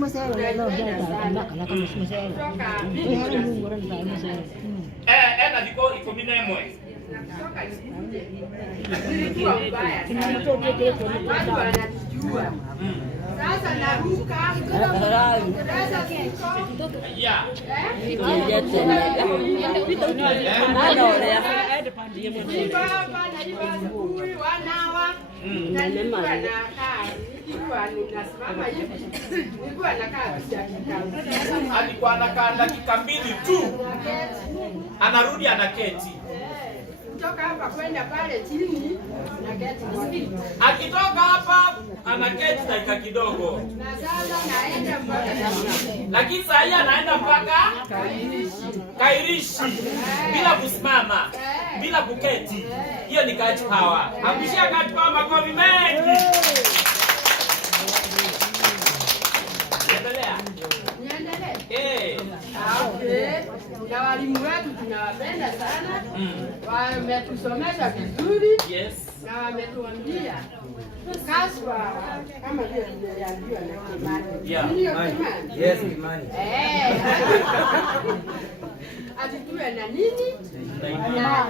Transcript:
Masaya leo ndio tunataka na kama masaya. Wewe Mungu ran za masaya. Na diko iko minemwe. Nilikuwa mbaya. Watu wanajua. Sasa naruka. Ya. Wanawa. Na nilikuwa nakaa. Alikuwa anakaa dakika 2 tu. Anarudi anaketi. Kutoka hapa kwenda pale chini naketi. Akitoka hapa anaketi dakika kidogo. Na sasa naenda mpaka lakini saa hii anaenda mpaka Kairishi bila kusimama, bila kuketi. Hiyo ni catch power. Amshia catch power makofi mengi. Niendelee. Okay. Na walimu wetu tunawapenda sana. Wametusomesha vizuri. Yes. Na wametuambia kaswa kama vile tuliambiwa na Kimani. Yeah. Kimani. Yes, Kimani. Ati tuwe na nini? Na